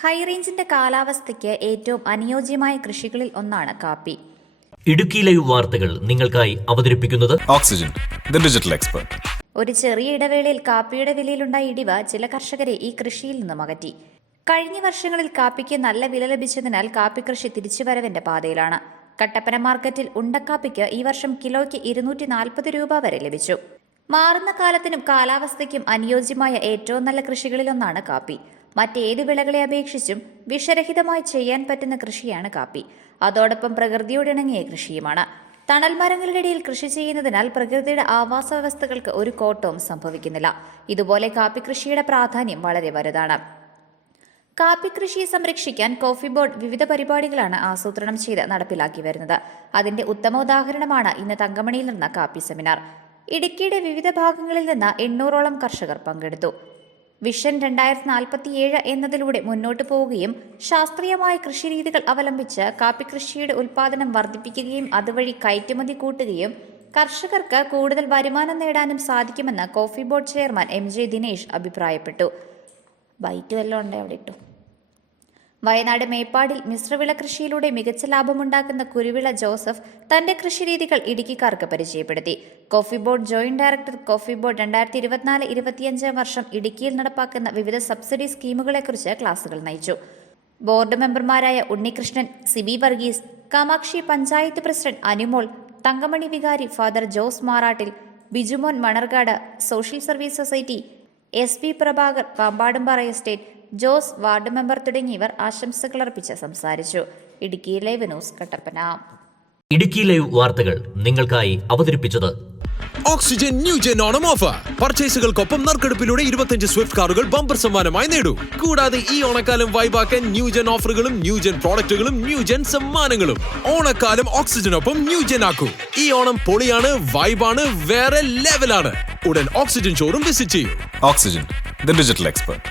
ഹൈറേഞ്ചിന്റെ കാലാവസ്ഥയ്ക്ക് ഏറ്റവും അനുയോജ്യമായ കൃഷികളിൽ ഒന്നാണ് കാപ്പി. ഇടുക്കി ലൈവ് വാർത്തകൾ നിങ്ങൾക്കായി അവതരിപ്പിക്കുന്നത് ഓക്സിജൻ, ദി ഡിജിറ്റൽ എക്സ്പെർട്ട്. ഒരു ചെറിയ ഇടവേളയിൽ കാപ്പിയുടെ വിലയിലുണ്ടായ ഇടിവ് ചില കർഷകരെ ഈ കൃഷിയിൽ നിന്നും അകറ്റി. കഴിഞ്ഞ വർഷങ്ങളിൽ കാപ്പിക്ക് നല്ല വില ലഭിച്ചതിനാൽ കാപ്പി കൃഷി തിരിച്ചുവരവിന്റെ പാതയിലാണ്. കട്ടപ്പന മാർക്കറ്റിൽ ഉണ്ടക്കാപ്പിക്ക് ഈ വർഷം കിലോയ്ക്ക് 240 രൂപ വരെ ലഭിച്ചു. മാറുന്ന കാലത്തിനും കാലാവസ്ഥയ്ക്കും അനുയോജ്യമായ ഏറ്റവും നല്ല കൃഷികളിലൊന്നാണ് കാപ്പി. മറ്റേത് വിളകളെ അപേക്ഷിച്ചും വിഷരഹിതമായി ചെയ്യാൻ പറ്റുന്ന കൃഷിയാണ് കാപ്പി. അതോടൊപ്പം പ്രകൃതിയോടിണങ്ങിയ കൃഷിയുമാണ്. തണൽ മരങ്ങളുടെ ഇടയിൽ കൃഷി ചെയ്യുന്നതിനാൽ പ്രകൃതിയുടെ ആവാസ വ്യവസ്ഥകൾക്ക് ഒരു കോട്ടവും സംഭവിക്കുന്നില്ല. ഇതുപോലെ കാപ്പി കൃഷിയുടെ പ്രാധാന്യം വളരെ വലുതാണ്. കാപ്പി കൃഷിയെ സംരക്ഷിക്കാൻ കോഫി ബോർഡ് വിവിധ പരിപാടികളാണ് ആസൂത്രണം ചെയ്ത് നടപ്പിലാക്കി വരുന്നത്. അതിന്റെ ഉത്തമ ഉദാഹരണമാണ് ഇന്ന് തങ്കമണിയിൽ നടന്ന കാപ്പി സെമിനാർ. ഇടുക്കിയുടെ വിവിധ ഭാഗങ്ങളിൽ നിന്ന് 800ഓളം കർഷകർ പങ്കെടുത്തു. വിഷൻ 2047 എന്നതിലൂടെ മുന്നോട്ടു പോവുകയും ശാസ്ത്രീയമായ കൃഷിരീതികൾ അവലംബിച്ച് കാപ്പി കൃഷിയുടെ ഉൽപാദനം വർദ്ധിപ്പിക്കുകയും അതുവഴി കയറ്റുമതി കൂട്ടുകയും കർഷകർക്ക് കൂടുതൽ വരുമാനം നേടാനും സാധിക്കുമെന്ന് coffee board chairman MJ Dinesh അഭിപ്രായപ്പെട്ടു. ബൈറ്റ് വല്ലതും ഉണ്ടേ അവിടെ ഇട്ടു. വയനാട് മേപ്പാടിൽ മിശ്രവിള കൃഷിയിലൂടെ മികച്ച ലാഭമുണ്ടാക്കുന്ന കുരുവിള ജോസഫ് തന്റെ കൃഷിരീതികൾ ഇടുക്കിക്കാർക്ക് പരിചയപ്പെടുത്തി. Coffee board joint director coffee board 2024-25 വർഷം ഇടുക്കിയിൽ നടപ്പാക്കുന്ന വിവിധ സബ്സിഡി സ്കീമുകളെക്കുറിച്ച് ക്ലാസുകൾ നയിച്ചു. ബോർഡ് മെമ്പർമാരായ ഉണ്ണികൃഷ്ണൻ, സിബി വർഗീസ്, കാമാക്ഷി പഞ്ചായത്ത് പ്രസിഡന്റ് അനുമോൾ, തങ്കമണി വികാരി father Jose Marattil, Bijumon Manarcad, social service society SP Prabhakar, Pambadumpara estate, Jose ward member തുടങ്ങിയവർ ആശംസകളർപ്പിച്ച് സംസാരിച്ചു. Idukki live news Kattappana. Idukki live വാർത്തകൾ നിങ്ങൾക്കായി അവതരിപ്പിച്ചത് ഓക്സിജൻ ന്യൂജൻ ഓണം ഓഫർ. പർച്ചേസുകൾക്കൊപ്പം നറുക്കെടുപ്പിലൂടെ 25 സ്വിഫ്റ്റ് കാറുകൾ ബമ്പർ സമ്മാനമായി നേടൂ. കൂടാതെ ഈ ഓണക്കാലം വൈബാക്കാൻ ന്യൂജൻ ഓഫറുകളും ന്യൂജൻ പ്രോഡക്റ്റുകളും ന്യൂജൻ സമ്മാനങ്ങളും. ഓണക്കാലം ഓക്സിജനൊപ്പം ന്യൂജൻ ആക്കൂ. ഈ ഓണം പൊളിയാണ്, വൈബാണ്, വേറെ ലെവലാണ്. ഉടൻ ഓക്സിജൻ ഷോറൂം വിസിറ്റ് ചെയ്യൂ. Oxygen, the digital expert.